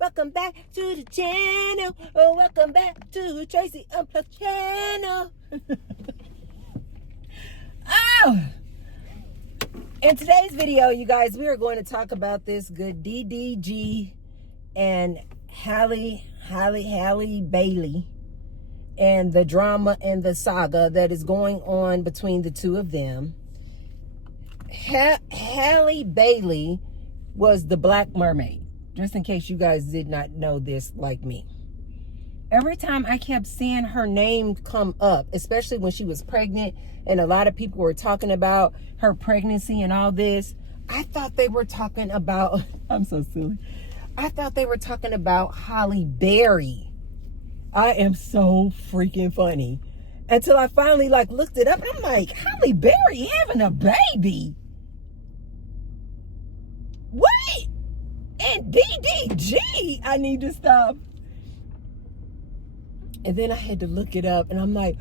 welcome back to the channel. Oh, welcome back to Tracy Unplugged channel. Oh, in today's video, you guys, we are going to talk about this good DDG and Halle Bailey and the drama and the saga that is going on between the two of them. Halle Bailey was the Black Mermaid, just in case you guys did not know this like me. Every time I kept seeing her name come up, especially when she was pregnant and a lot of people were talking about her pregnancy and all this, I thought they were talking about, I'm so silly, I thought they were talking about Halle Berry. I am so freaking funny. Until I finally looked it up and I'm like, Halle Berry having a baby? What? And DDG? I need to stop. And then I had to look it up and I'm like,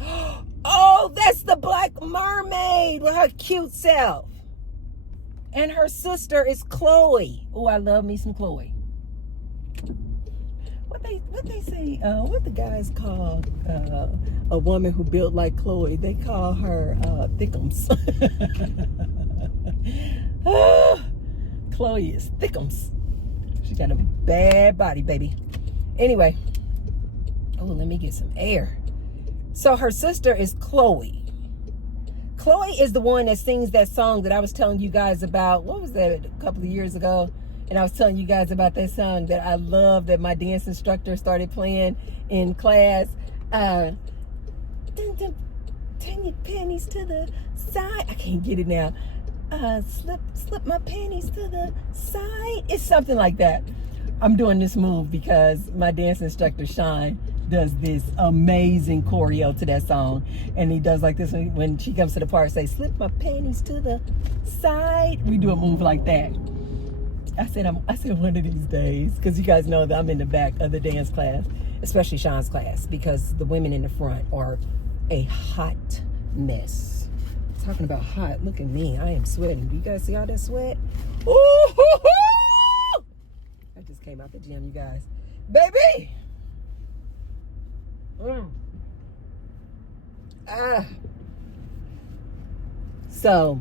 oh, that's the Black Mermaid with her cute self. And her sister is Chloe. Oh, I love me some Chloe. What they say, what the guys call a woman who built like Chloe? They call her thickums. Chloe is thickums. She got a bad body, baby. Anyway, oh, let me get some air. So her sister is Chloe. Chloe is the one that sings that song that I was telling you guys about. What was that, a couple of years ago? And I was telling you guys about that song that I love that my dance instructor started playing in class. Turn your panties to the side. I can't get it now. Slip my panties to the side. It's something like that. I'm doing this move because my dance instructor, Sean, does this amazing choreo to that song. And he does like this when she comes to the part, say, slip my panties to the side. We do a move like that. I said one of these days, because you guys know that I'm in the back of the dance class, especially Sean's class, because the women in the front are a hot mess. Talking about hot, look at me. I am sweating. Do you guys see all that sweat? Ooh, I just came out the gym, you guys. Baby! So,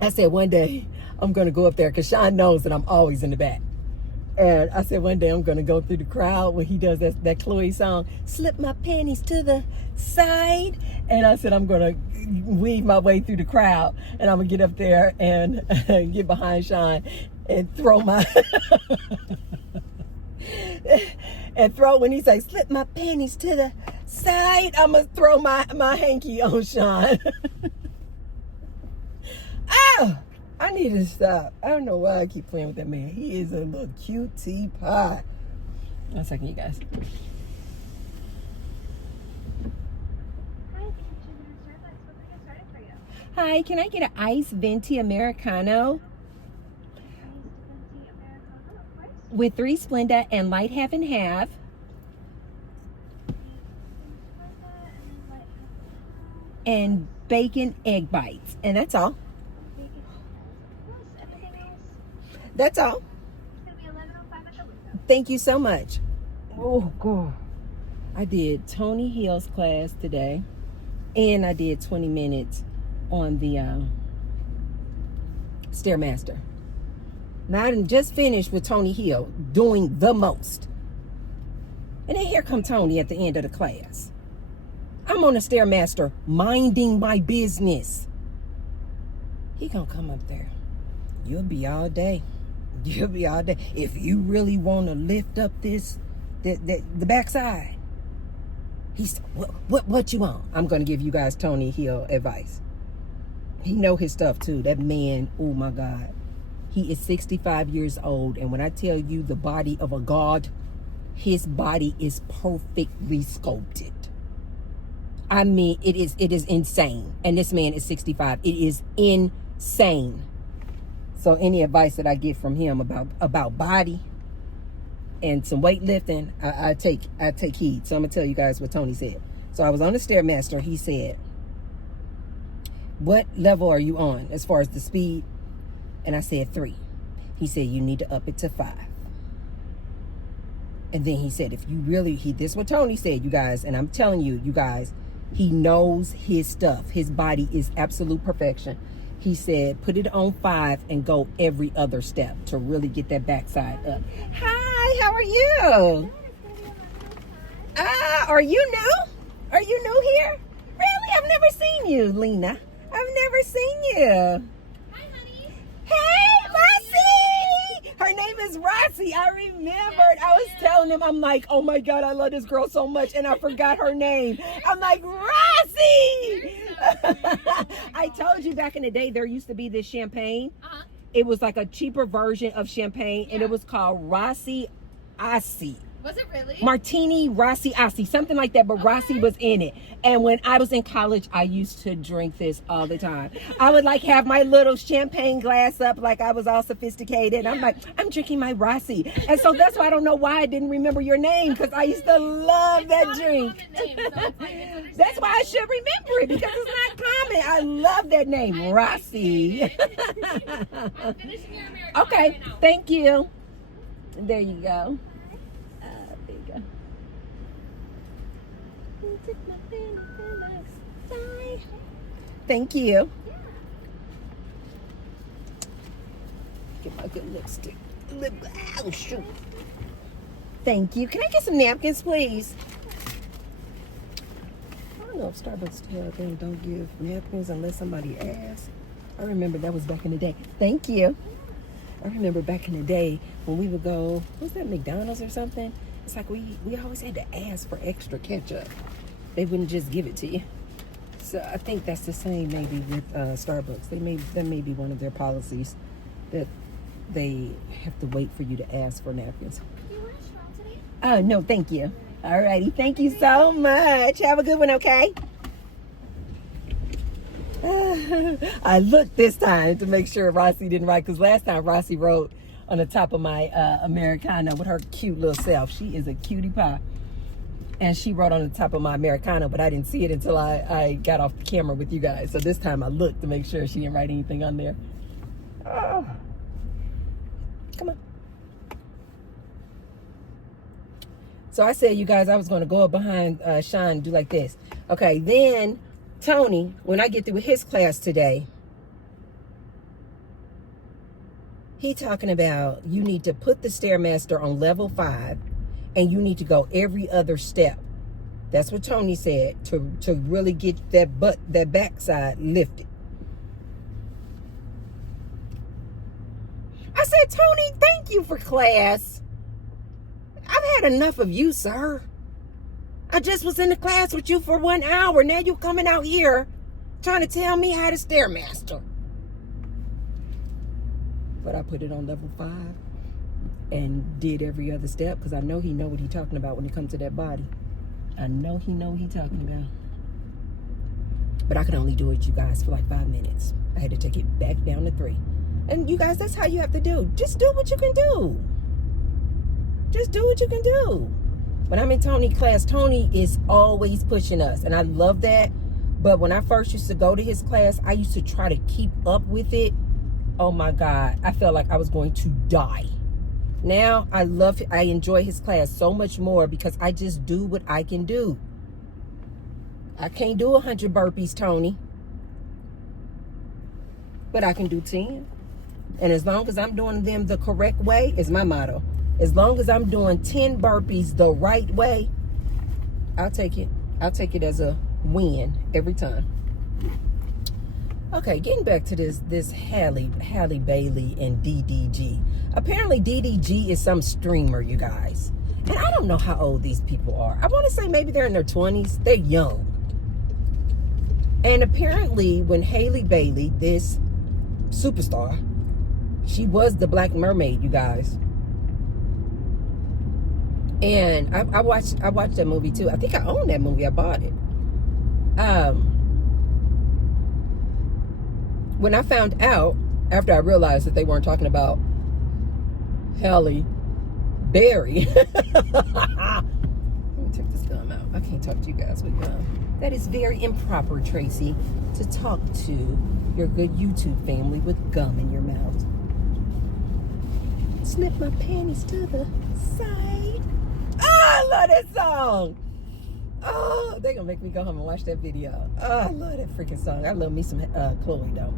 I said one day, I'm going to go up there because Sean knows that I'm always in the back. And I said one day I'm going to go through the crowd when he does that Chloe song, slip my panties to the side. And I said I'm going to weave my way through the crowd and I'm going to get up there and get behind Sean and throw my... and throw, when he says, slip my panties to the side, I'm going to throw my hanky on Sean. Oh! I need to stop. I don't know why I keep playing with that man. He is a little cutie pie. One second, you guys. Hi, can I get an iced venti Americano? With 3 Splenda and light half and half. And bacon egg bites. And that's all. That's all. Thank you so much. Oh, God. I did Tony Hill's class today. And I did 20 minutes on the Stairmaster. Now, I just finished with Tony Hill doing the most. And then here come Tony at the end of the class. I'm on the Stairmaster minding my business. He gonna come up there. You'll be all day. You'll be all day. If you really want to lift up the backside. He's, what you want? I'm going to give you guys Tony Hill advice. He know his stuff too. That man, oh my God. He is 65 years old. And when I tell you the body of a god, his body is perfectly sculpted. I mean, it is insane. And this man is 65. It is insane. So any advice that I get from him about body and some weightlifting, I take heed. So I'm gonna tell you guys what Tony said. So I was on the Stairmaster. He said, what level are you on as far as the speed? And I said 3. He said, you need to up it to 5. And then he said, if you really, this is what Tony said, you guys, and I'm telling you, you guys, he knows his stuff. His body is absolute perfection. He said, put it on 5 and go every other step to really get that backside up. Hi, how are you? Are you new? Are you new here? Really? I've never seen you, Lena. I've never seen you. Hi, honey. Hey, Rossi! Her name is Rossi. I remembered. I was telling him, I'm like, oh my God, I love this girl so much, and I forgot her name. I'm like, Rossi! I told you back in the day, there used to be this champagne. It was like a cheaper version of champagne, and it was called Rossi Assi. Was it really? Martini Rossi Assi, something like that, but Rossi was in it. And when I was in college, I used to drink this all the time. I would like have my little champagne glass up like I was all sophisticated. I'm like, I'm drinking my Rossi. And so that's why I don't know why I didn't remember your name, because I used to love that drink. That's why I should remember it, because it's not common. I love that name, Rossi. Okay, thank you. There you go. Thank you. Get my good lipstick. Oh, shoot. Thank you. Can I get some napkins, please? I don't know if Starbucks still don't give napkins unless somebody asks. I remember that was back in the day. Thank you. I remember back in the day when we would go, was that McDonald's or something? It's like we always had to ask for extra ketchup. They wouldn't just give it to you. So I think that's the same maybe with Starbucks. That may be one of their policies, that they have to wait for you to ask for napkins. Do you want a straw today? Oh, no, thank you. All righty. Thank you so much. Have a good one, okay? I looked this time to make sure Rossi didn't write, because last time Rossi wrote on the top of my Americano with her cute little self. She is a cutie pie. And she wrote on the top of my Americano, but I didn't see it until I got off the camera with you guys. So this time I looked to make sure she didn't write anything on there. Oh. Come on. So I said, you guys, I was going to go up behind Sean and do like this. Okay, then Tony, when I get through with his class today, he talking about you need to put the Stairmaster on level 5 and you need to go every other step. That's what Tony said, to really get that backside lifted. I said, Tony, thank you for class. I've had enough of you, sir. I just was in the class with you for 1 hour. Now you're coming out here trying to tell me how to Stairmaster. But I put it on level 5 and did every other step, because I know he know what he's talking about when it comes to that body. I know he know what he's talking about. But I could only do it, you guys, for like 5 minutes. I had to take it back down to 3. And you guys, that's how you have to do. Just do what you can do. Just do what you can do. When I'm in Tony's class, Tony is always pushing us, and I love that. But when I first used to go to his class, I used to try to keep up with it. Oh my God, I felt like I was going to die. Now I enjoy his class so much more, because I just do what I can do. I can't do 100 burpees, Tony, but I can do 10. And as long as I'm doing them the correct way, is my motto. As long as I'm doing 10 burpees the right way, I'll take it. I'll take it as a win every time. Okay, getting back to this Halle Bailey and DDG. Apparently DDG is some streamer, you guys. And I don't know how old these people are. I want to say maybe they're in their 20s. They're young. And apparently when Halle Bailey, this superstar, she was the Black Mermaid, you guys. And I watched that movie too. I think I own that movie. I bought it. When I found out, after I realized that they weren't talking about Halle Berry. Let me take this gum out. I can't talk to you guys with gum. That is very improper, Tracy, to talk to your good YouTube family with gum in your mouth. Snip my panties to the side. I love that song. Oh, they're gonna make me go home and watch that video. Oh, I love that freaking song. I love me some Chloe though.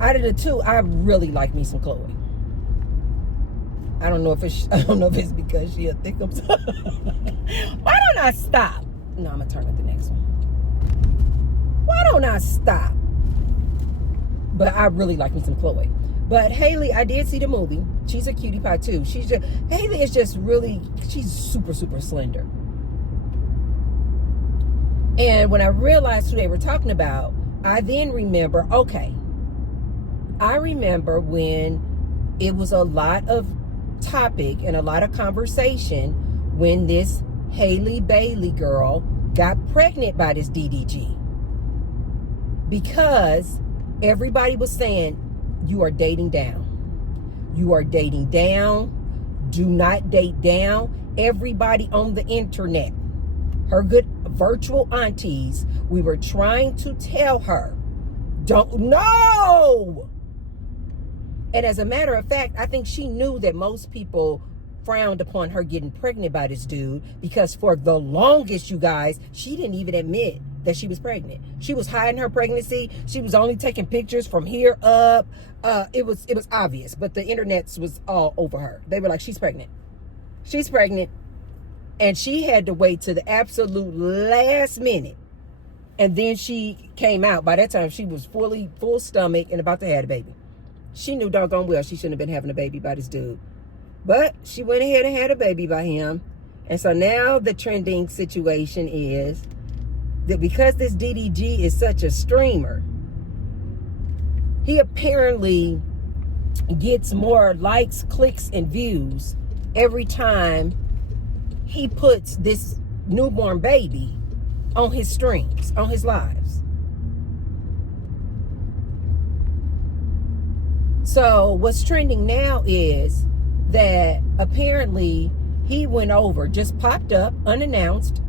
Out of the two, I really like me some Chloe. I don't know if it's because she a thick. Why don't I stop? No, I'm gonna turn at the next one. Why don't I stop? But I really like me some Chloe. But Halle, I did see the movie. She's a cutie pie too. Halle is just really, she's super, super slender. And when I realized who they were talking about, I then remember, okay, I remember when it was a lot of topic and a lot of conversation when this Halle Bailey girl got pregnant by this DDG. Because everybody was saying, you are dating down. You are dating down. Do not date down. Everybody on the internet, her good virtual aunties, we were trying to tell her, don't know. And as a matter of fact, I think she knew that most people frowned upon her getting pregnant by this dude, because for the longest, you guys, she didn't even admit that she was pregnant. She was hiding her pregnancy. She was only taking pictures from here up. It was obvious, but the internet was all over her. They were like, she's pregnant. She's pregnant. And she had to wait to the absolute last minute. And then she came out. By that time, she was full stomach and about to have a baby. She knew doggone well she shouldn't have been having a baby by this dude. But she went ahead and had a baby by him. And so now the trending situation is that because this DDG is such a streamer, he apparently gets more likes, clicks, and views every time he puts this newborn baby on his streams, on his lives. So what's trending now is that apparently he went over, just popped up unannounced.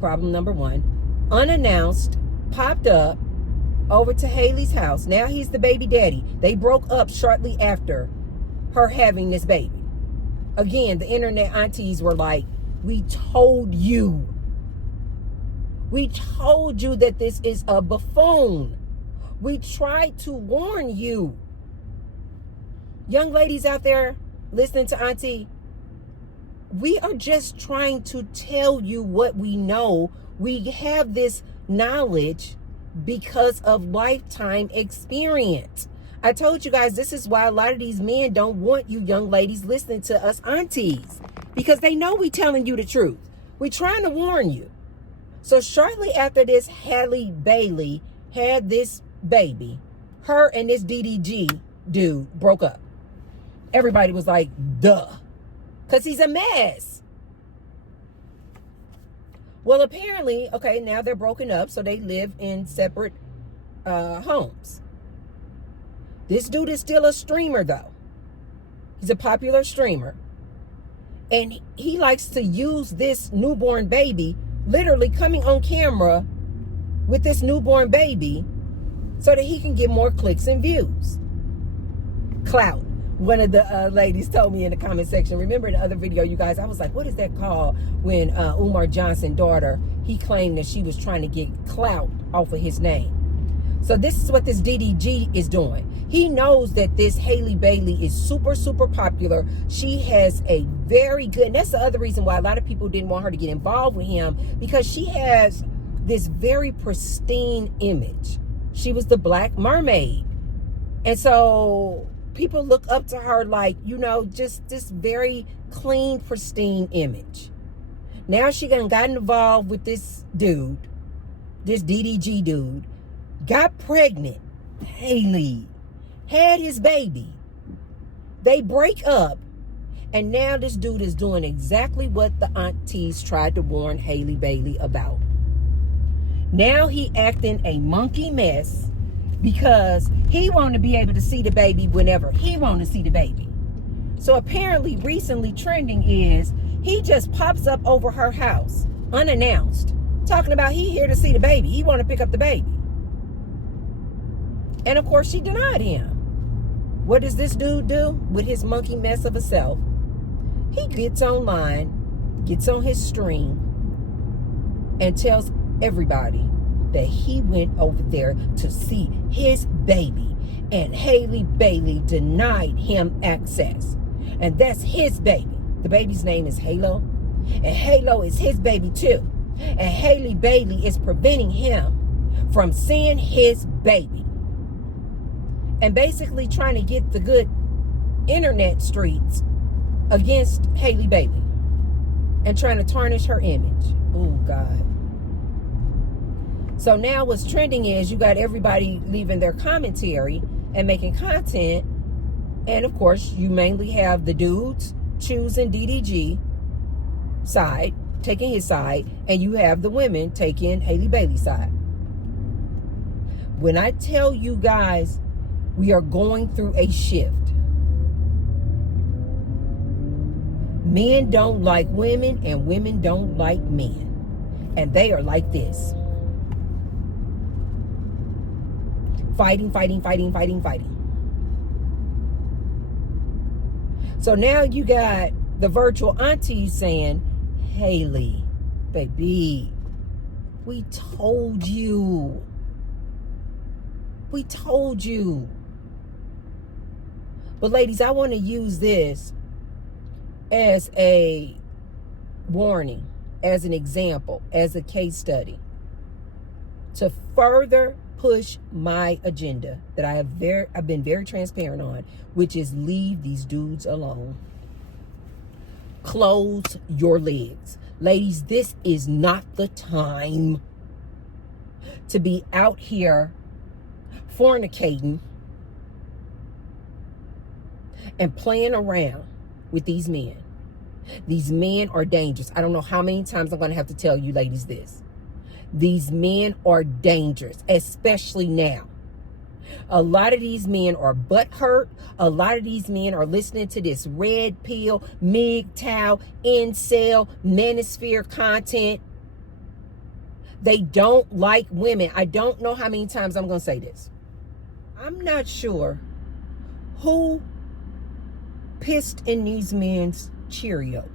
Problem number one, unannounced, popped up over to Haley's house. Now he's the baby daddy. They broke up shortly after her having this baby. Again, the internet aunties were like, we told you. We told you that this is a buffoon. We tried to warn you. Young ladies out there listening to Auntie, we are just trying to tell you what we know. We have this knowledge because of lifetime experience. I told you guys, this is why a lot of these men don't want you young ladies listening to us aunties, because they know we telling you the truth. We trying to warn you. So shortly after this, Halle Bailey had this baby. Her and this DDG dude broke up. Everybody was like, duh. Because he's a mess. Well, apparently, okay, now they're broken up, so they live in separate homes. This dude is still a streamer, though. He's a popular streamer. And he likes to use this newborn baby, literally coming on camera with this newborn baby, so that he can get more clicks and views. Clout. One of the ladies told me in the comment section, remember in the other video, you guys, I was like, what is that called when Umar Johnson's daughter, he claimed that she was trying to get clout off of his name. So this is what this DDG is doing. He knows that this Halle Bailey is super, super popular. She has a very good, and that's the other reason why a lot of people didn't want her to get involved with him, because she has this very pristine image. She was the Black Mermaid. And so people look up to her like, you know, just this very clean, pristine image. Now she done gotten involved with this dude, this DDG dude, got pregnant, Halle, had his baby. They break up, and now this dude is doing exactly what the aunties tried to warn Halle Bailey about. Now he acting a monkey mess, because he want to be able to see the baby whenever he want to see the baby. So apparently recently trending is he just pops up over her house unannounced, talking about he here to see the baby. He want to pick up the baby. And of course she denied him. What does this dude do with his monkey mess of a self? He gets online gets on his stream and tells everybody that he went over there to see his baby, and Halle Bailey denied him access. And that's his baby. The baby's name is Halo, and Halo is his baby too. And Halle Bailey is preventing him from seeing his baby, and basically trying to get the good internet streets against Halle Bailey and trying to tarnish her image. Oh God. So now what's trending is you got everybody leaving their commentary and making content. And of course, you mainly have the dudes choosing DDG side, taking his side, and you have the women taking Halle Bailey's side. When I tell you guys, we are going through a shift. Men don't like women and women don't like men. And they are like this. Fighting, fighting, fighting, fighting, fighting. So now you got the virtual aunties saying, Halle, baby, we told you. We told you. But ladies, I want to use this as a warning, as an example, as a case study, to further push my agenda that I've been very transparent on, which is leave these dudes alone. Close your legs. Ladies, this is not the time to be out here fornicating and playing around with these men. These men are dangerous. I don't know how many times I'm going to have to tell you ladies this. These men are dangerous, especially now. A lot of these men are butthurt. A lot of these men are listening to this red pill, MGTOW, incel, manosphere content. They don't like women. I don't know how many times I'm going to say this. I'm not sure who pissed in these men's Cheerios,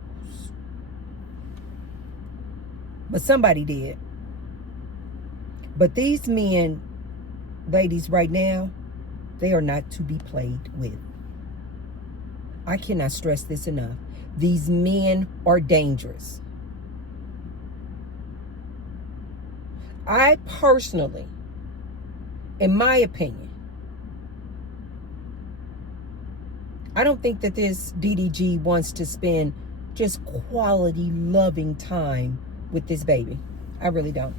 but somebody did. But these men, ladies, right now, they are not to be played with. I cannot stress this enough. These men are dangerous. I personally, in my opinion, I don't think that this DDG wants to spend just quality, loving time with this baby. I really don't.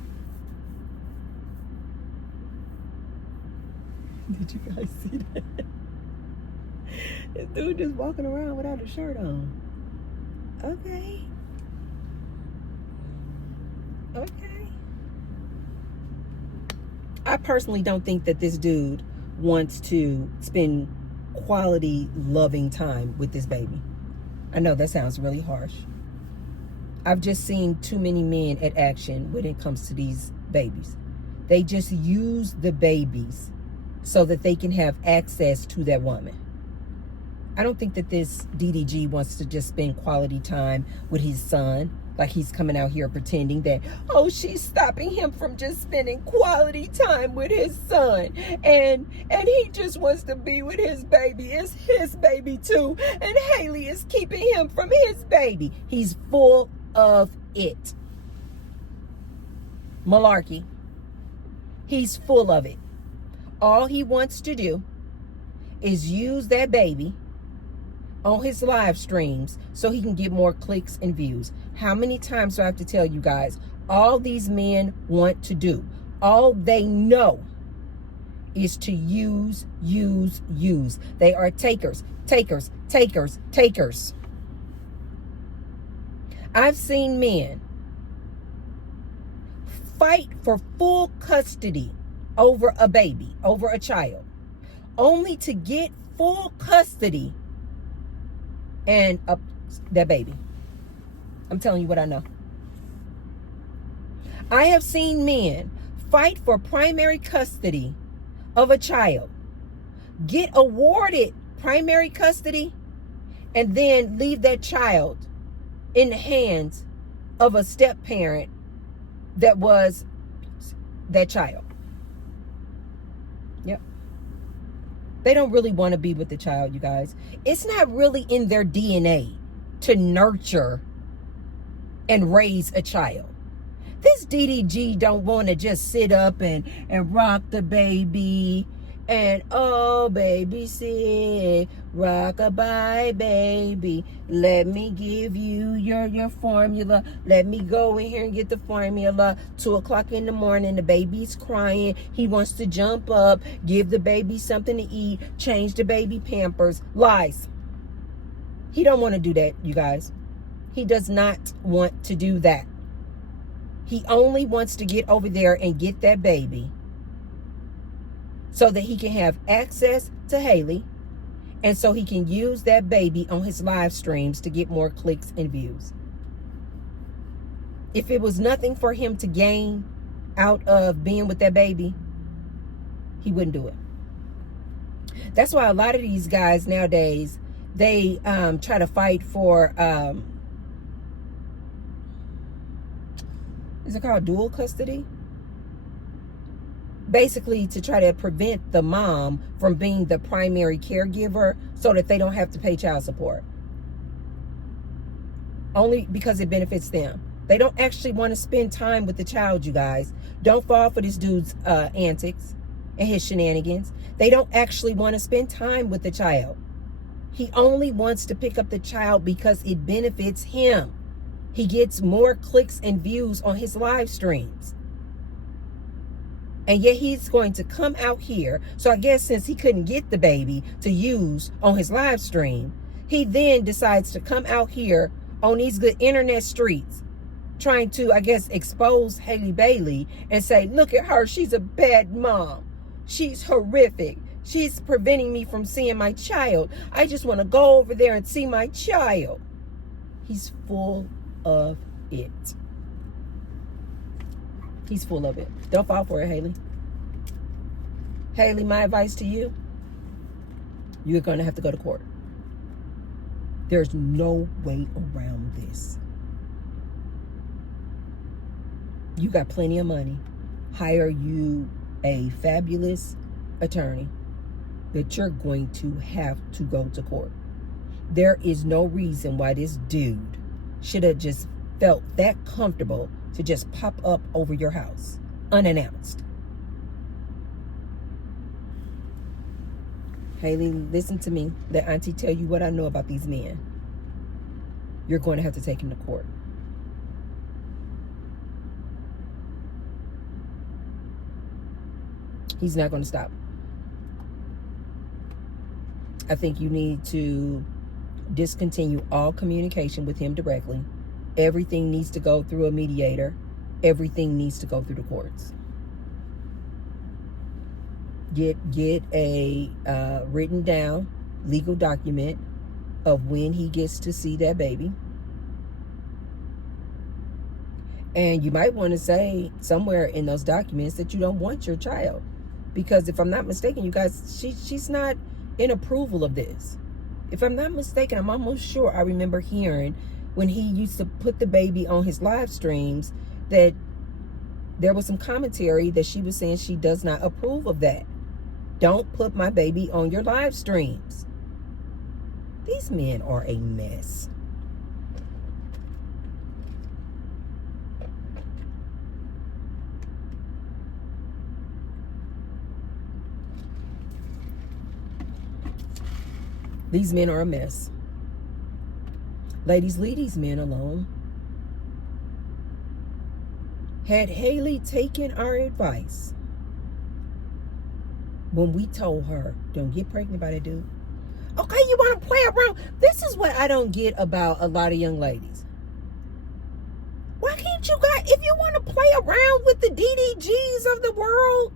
Did you guys see that? This dude just walking around without a shirt on. Okay. Okay. I personally don't think that this dude wants to spend quality, loving time with this baby. I know that sounds really harsh. I've just seen too many men at action when it comes to these babies. They just use the babies so that they can have access to that woman. I don't think that this DDG wants to just spend quality time with his son, like he's coming out here pretending that, oh, she's stopping him from just spending quality time with his son. And he just wants to be with his baby. It's his baby too. And Halle is keeping him from his baby. He's full of it. Malarkey. He's full of it. All he wants to do is use that baby on his live streams so he can get more clicks and views. How many times do I have to tell you guys? All these men want to do, all they know is to use. They are takers. I've seen men fight for full custody over a baby, over a child, only to get full custody and up that baby. I'm telling you what I know. I have seen men fight for primary custody of a child, get awarded primary custody, and then leave that child in the hands of a step parent that was that child. Yep. They don't really want to be with the child, you guys. It's not really in their DNA to nurture and raise a child. This DDG don't want to just sit up and rock the baby and, oh, baby, sit, rock-a-bye, baby. Let me give you your formula. Let me go in here and get the formula. 2 o'clock in the morning, the baby's crying. He wants to jump up, give the baby something to eat, change the baby pampers. Lies. He don't want to do that, you guys. He does not want to do that. He only wants to get over there and get that baby so that he can have access to Haley, and so he can use that baby on his live streams to get more clicks and views. If it was nothing for him to gain out of being with that baby, he wouldn't do it. That's why a lot of these guys nowadays, they try to fight for, is it called dual custody? Basically to try to prevent the mom from being the primary caregiver so that they don't have to pay child support. Only because it benefits them. They don't actually want to spend time with the child, you guys. Don't fall for this dude's antics and his shenanigans. They don't actually want to spend time with the child. He only wants to pick up the child because it benefits him. He gets more clicks and views on his live streams. And yet he's going to come out here. So I guess since he couldn't get the baby to use on his live stream, he then decides to come out here on these good internet streets trying to, I guess, expose Halle Bailey and say, look at her. She's a bad mom. She's horrific. She's preventing me from seeing my child. I just want to go over there and see my child. He's full of it. He's full of it. Don't fall for it, Haley. Haley, my advice to you, you're going to have to go to court. There's no way around this. You got plenty of money. Hire you a fabulous attorney that you're going to have to go to court. There is no reason why this dude should have just felt that comfortable to just pop up over your house unannounced. Haley, listen to me. Let Auntie tell you what I know about these men. You're going to have to take him to court. He's not going to stop. I think you need to discontinue all communication with him directly. Everything needs to go through a mediator. Everything needs to go through the courts. Get a written down legal document of when he gets to see that baby. And you might want to say somewhere in those documents that you don't want your child. Because if I'm not mistaken, you guys, she's not in approval of this. If I'm not mistaken, I'm almost sure I remember hearing when he used to put the baby on his live streams that there was some commentary that she was saying she does not approve of that. Don't put my baby on your live streams. These men are a mess. These men are a mess. Ladies, leave these men alone. Had Haley taken our advice when we told her, don't get pregnant by that dude. Okay, you want to play around? This is what I don't get about a lot of young ladies. Why can't you guys, if you want to play around with the DDGs of the world,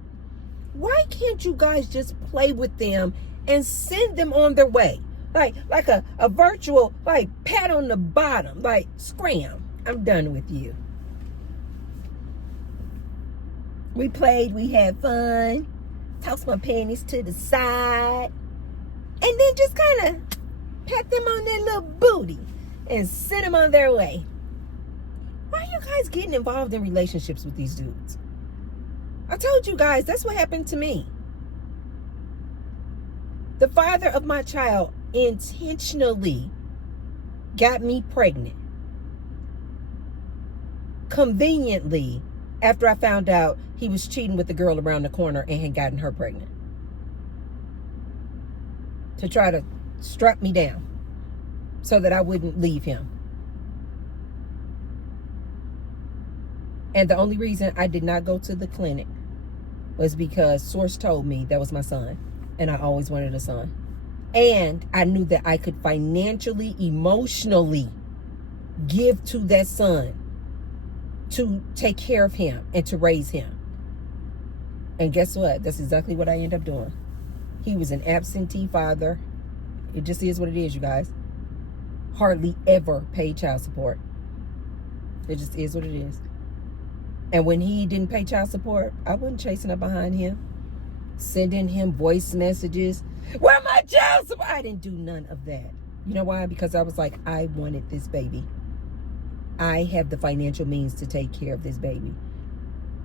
why can't you guys just play with them and send them on their way? Like a virtual, like, pat on the bottom. Like, scram. I'm done with you. We played. We had fun. Tossed my panties to the side. And then just kind of pat them on their little booty. and send them on their way. Why are you guys getting involved in relationships with these dudes? I told you guys, that's what happened to me. The father of my child intentionally got me pregnant. Conveniently, after I found out he was cheating with the girl around the corner and had gotten her pregnant. To try to strap me down so that I wouldn't leave him. And the only reason I did not go to the clinic was because Source told me that was my son. And I always wanted a son. And I knew that I could financially, emotionally give to that son to take care of him and to raise him. And guess what? That's exactly what I ended up doing. He was an absentee father. It just is what it is, you guys. Hardly ever paid child support. It just is what it is. And when he didn't pay child support, I wasn't chasing up behind him, sending him voice messages. Where my child support? I didn't do none of that. You know why? Because I was like, I wanted this baby. I have the financial means to take care of this baby.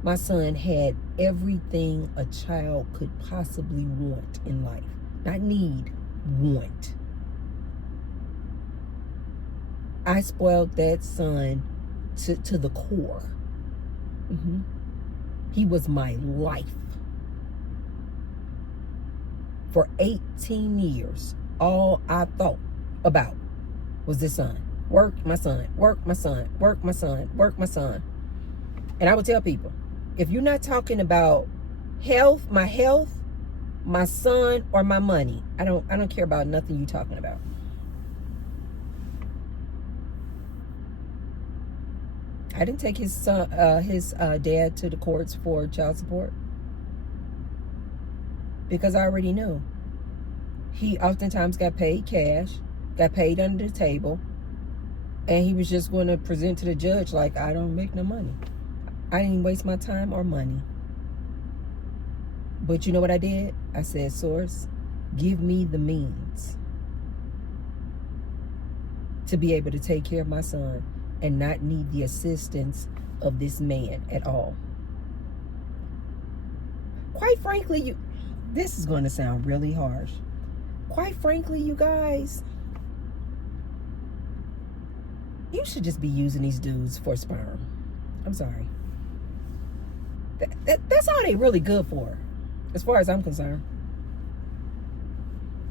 My son had everything a child could possibly want in life. Not need, want. I spoiled that son to the core. He was my life. For 18 years, all I thought about was this son. Work my son, work my son, work my son, work my son. And I would tell people, if you're not talking about health, my son, or my money, I don't care about nothing you're talking about. I didn't take his son, his dad to the courts for child support because I already knew. He oftentimes got paid cash, got paid under the table, and he was just going to present to the judge like, I don't make no money. I didn't waste my time or money. But you know what I did? I said, Source, give me the means to be able to take care of my son and not need the assistance of this man at all. Quite frankly, this is going to sound really harsh. Quite frankly, you guys, you should just be using these dudes for sperm. I'm sorry. That's all they really good for, as far as I'm concerned.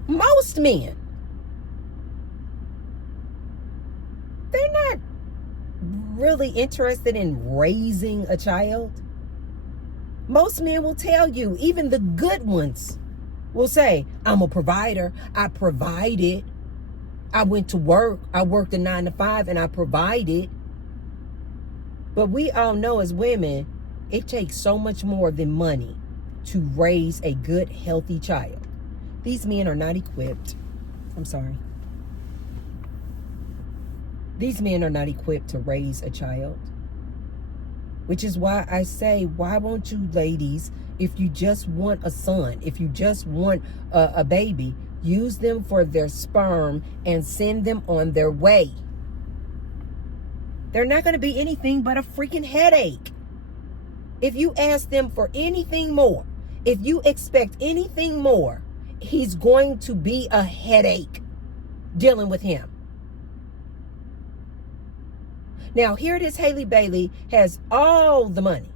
Most men, they're not really interested in raising a child. Most men will tell you, even the good ones will say, I'm a provider. I provided. I went to work. I worked a 9 to 5 and I provided. But we all know as women, it takes so much more than money to raise a good, healthy child. These men are not equipped. I'm sorry. These men are not equipped to raise a child. Which is why I say, why won't you ladies, if you just want a son, if you just want a baby, use them for their sperm and send them on their way. They're not going to be anything but a freaking headache. If you ask them for anything more, if you expect anything more, he's going to be a headache dealing with him. Now, here it is, Halle Bailey has all the money,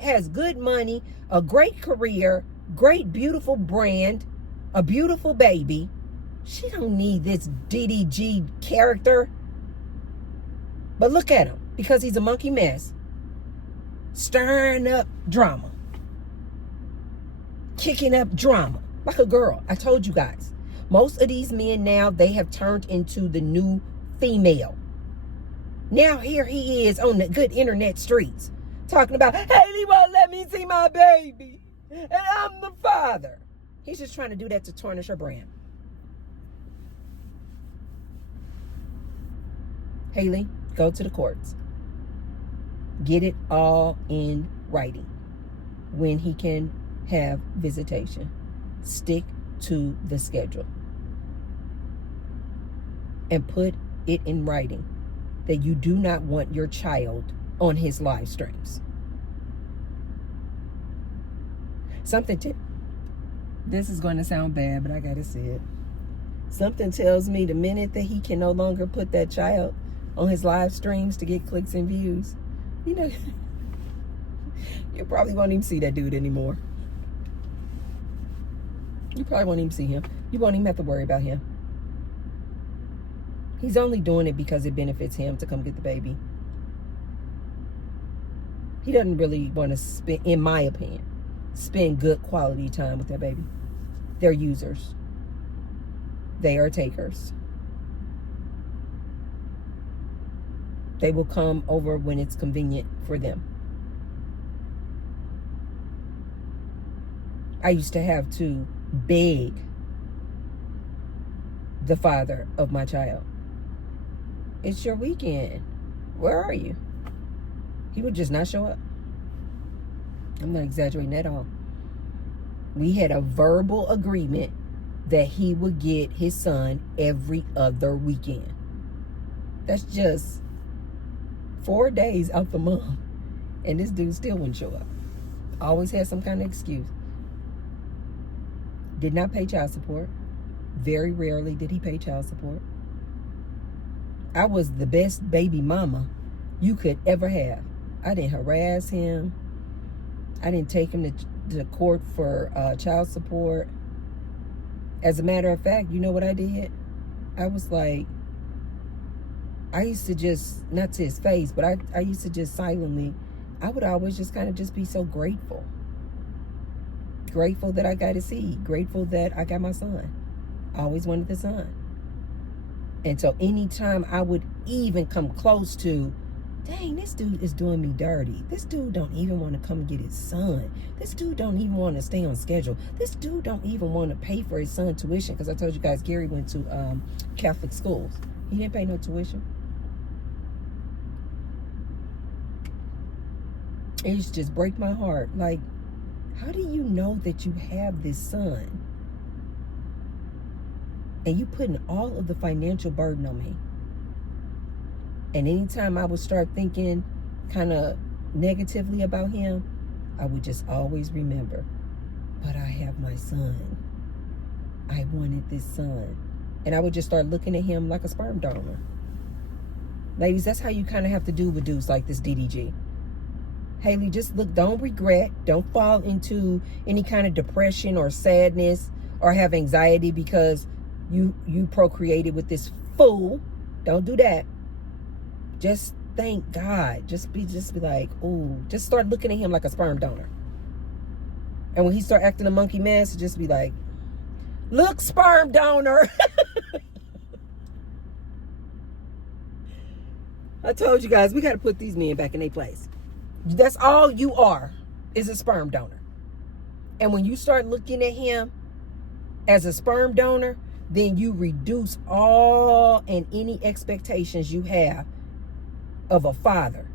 has good money, a great career, great, beautiful brand, a beautiful baby. She don't need this DDG character. But look at him, because he's a monkey mess, stirring up drama, kicking up drama, like a girl. I told you guys, most of these men now, they have turned into the new female. Now here he is on the good internet streets talking about, Halle won't let me see my baby, and I'm the father. He's just trying to do that to tarnish her brand. Halle, go to the courts. Get it all in writing when he can have visitation. Stick to the schedule. And put it in writing that you do not want your child on his live streams. This is going to sound bad, but I gotta say it. Something tells me the minute that he can no longer put that child on his live streams to get clicks and views, you know, you probably won't even see that dude anymore. You probably won't even see him. You won't even have to worry about him. He's only doing it because it benefits him to come get the baby. He doesn't really want to spend, in my opinion, spend good quality time with that baby. They're users. They are takers. They will come over when it's convenient for them. I used to have to beg the father of my child. It's your weekend. Where are you? He would just not show up. I'm not exaggerating at all. We had a verbal agreement that he would get his son every other weekend. That's just 4 days out the month. And this dude still wouldn't show up. Always had some kind of excuse. Did not pay child support. Very rarely did he pay child support. I was the best baby mama you could ever have. I didn't harass him. I didn't take him to court for child support. As a matter of fact, you know what I did? I was like, I used to just, not to his face, but I used to just silently, I would always just kind of just be so grateful. Grateful that I got to see. Grateful that I got my son. I always wanted the son. And so anytime I would even come close to, dang, this dude is doing me dirty. This dude don't even want to come get his son. This dude don't even want to stay on schedule. This dude don't even want to pay for his son's tuition. Because I told you guys, Gary went to Catholic schools. He didn't pay no tuition. It used to just break my heart. Like, how do you know that you have this son? And you putting all of the financial burden on me. And anytime I would start thinking kind of negatively about him, I would just always remember, but I have my son. I wanted this son. And I would just start looking at him like a sperm donor. Ladies, that's how you kind of have to do with dudes like this DDG. Haley, just look, don't regret. Don't fall into any kind of depression or sadness or have anxiety because you procreated with this fool. Don't do that. Just thank God. Just be like, ooh, just start looking at him like a sperm donor. And when he start acting a monkey mess, just be like, look, sperm donor. I told you guys, we got to put these men back in their place. That's all you are, is a sperm donor. And when you start looking at him as a sperm donor, then you reduce all and any expectations you have of a father.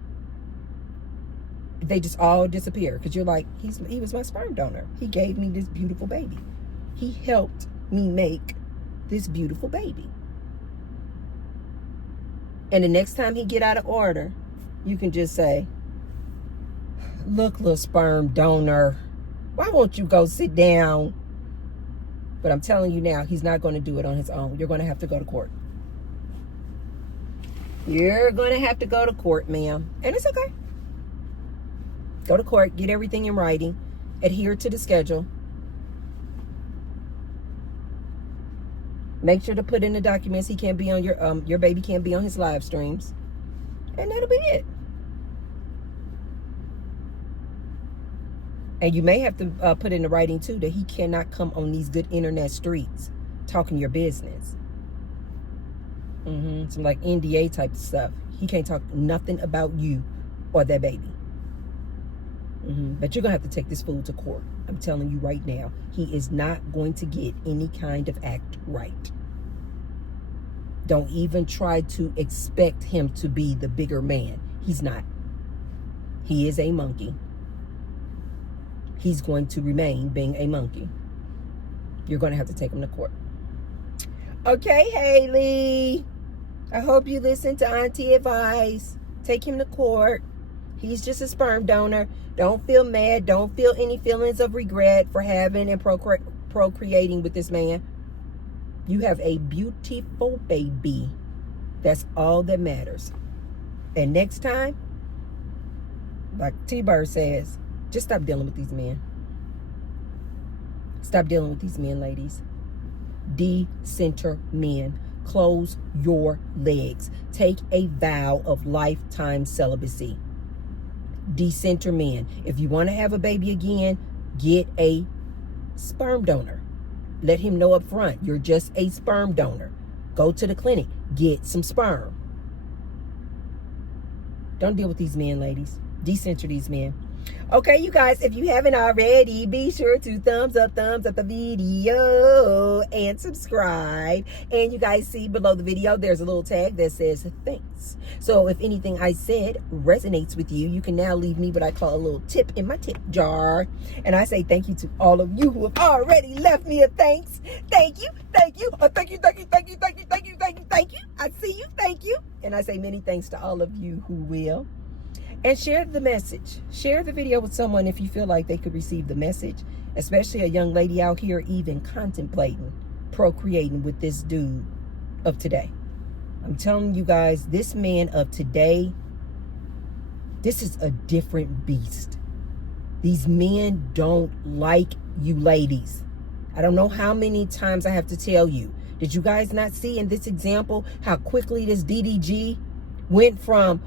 They just all disappear because you're like, he was my sperm donor. He gave me this beautiful baby. He helped me make this beautiful baby. And the next time he get out of order, you can just say, look, little sperm donor, why won't you go sit down? But I'm telling you now, he's not going to do it on his own. You're going to have to go to court. You're going to have to go to court, ma'am. And it's okay. Go to court, get everything in writing, adhere to the schedule. Make sure to put in the documents he can't be on your baby can't be on his live streams. And that'll be it. And you may have to put in the writing too that he cannot come on these good internet streets talking your business. Some like NDA type of stuff. He can't talk nothing about you or that baby. But you're going to have to take this fool to court. I'm telling you right now, he is not going to get any kind of act right. Don't even try to expect him to be the bigger man. He's not. He is a monkey. He's going to remain being a monkey. You're going to have to take him to court. Okay, Haley. I hope you listen to Auntie advice. Take him to court. He's just a sperm donor. Don't feel mad. Don't feel any feelings of regret for having and procreating with this man. You have a beautiful baby. That's all that matters. And next time, like T-Bird says, just stop dealing with these men. Stop dealing with these men, ladies. De-center men. Close your legs. Take a vow of lifetime celibacy. De-center men. If you want to have a baby again, get a sperm donor. Let him know up front, you're just a sperm donor. Go to the clinic. Get some sperm. Don't deal with these men, ladies. De-center these men. Okay, you guys, if you haven't already, be sure to thumbs up the video and subscribe. And you guys see below the video, there's a little tag that says thanks. So if anything I said resonates with you, you can now leave me what I call a little tip in my tip jar. And I say thank you to all of you who have already left me a thanks. Thank you, thank you, thank you, thank you, thank you, thank you, thank you, thank you, thank you. I see you, thank you. And I say many thanks to all of you who will. And share the message. Share the video with someone if you feel like they could receive the message, especially a young lady out here even contemplating procreating with this dude of today. I'm telling you guys, this man of today, this is a different beast. These men don't like you ladies. I don't know how many times I have to tell you. Did you guys not see in this example how quickly this DDG went from,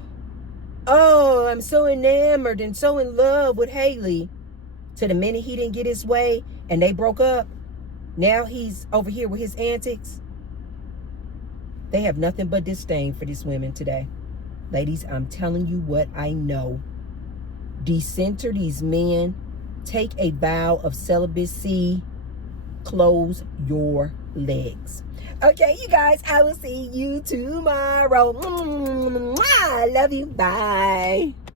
oh, I'm so enamored and so in love with Haley, to the minute he didn't get his way and they broke up, now he's over here with his antics. They have nothing but disdain for these women today. Ladies, I'm telling you what I know. De-center these men. Take a vow of celibacy. Close your legs. Okay, you guys, I will see you tomorrow. I love you. Bye.